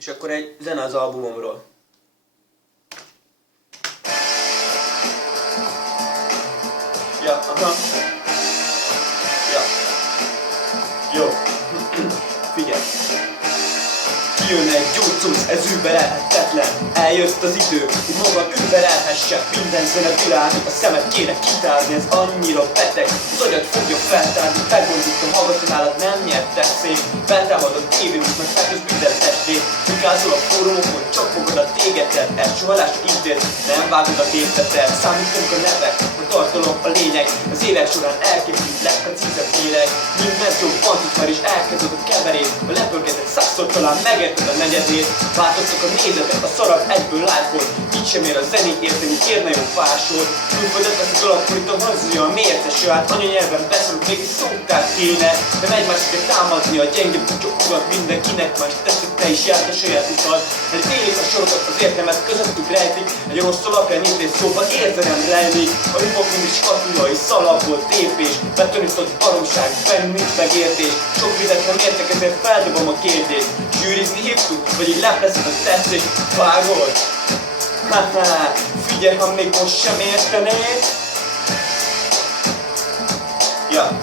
És akkor egy zene az albumomról. Ja, aha. Ja. Jó. Figyelj. Jön egy gyógyszósz, ez überelhetetlen. Eljött az idő, hogy maga überelhesse minden zene világot. A szemet kéne kitárni, ez annyira beteg. Az agyat fogja feltárni, megmondottam, hallgatom nálad, nem nyertek szép. Feltámadod tévénus, meg felköz minden testét. Mikázol a fórumokon, csak fogod a tégetet. Első halásra ítélt, nem vágod a képzetet. Számítunk a nevek, a tartalom a lényeg. Az évek során elkészült legprecízebb lélek. Mindent jobb pantit is elkezdod a keverést. A lepörgetett százszor talán megérted a negyedét. Változtak a nézetek, a szarab egyből lájkol. Így sem ér a zenét érteni, kérne jó fásol. Külföldet veszed alapul, itt a hazja, a mértes jöhet. Anyanyelven beszélünk, mégis szótár kéne. Nem egymást kell támadni, a gyengébb kutyok ugat mindenkinek más teszik, te is járt a saját utat. Egy élik a sorokat, az értelmet közöttük rejtik. Egy rossz alapján írt szóban érzelem rejlik. A hipok mindig skatulai szalagból tépés. Betanított baromság, benn nincs megértés. Sok vizet nem értek, ezért feldobom a kérdést. Zsűrizni hívtuk, vagy így lepleszed a tetszés. Vágod? Haha, figyelj, ha még most sem értenéd. Ja.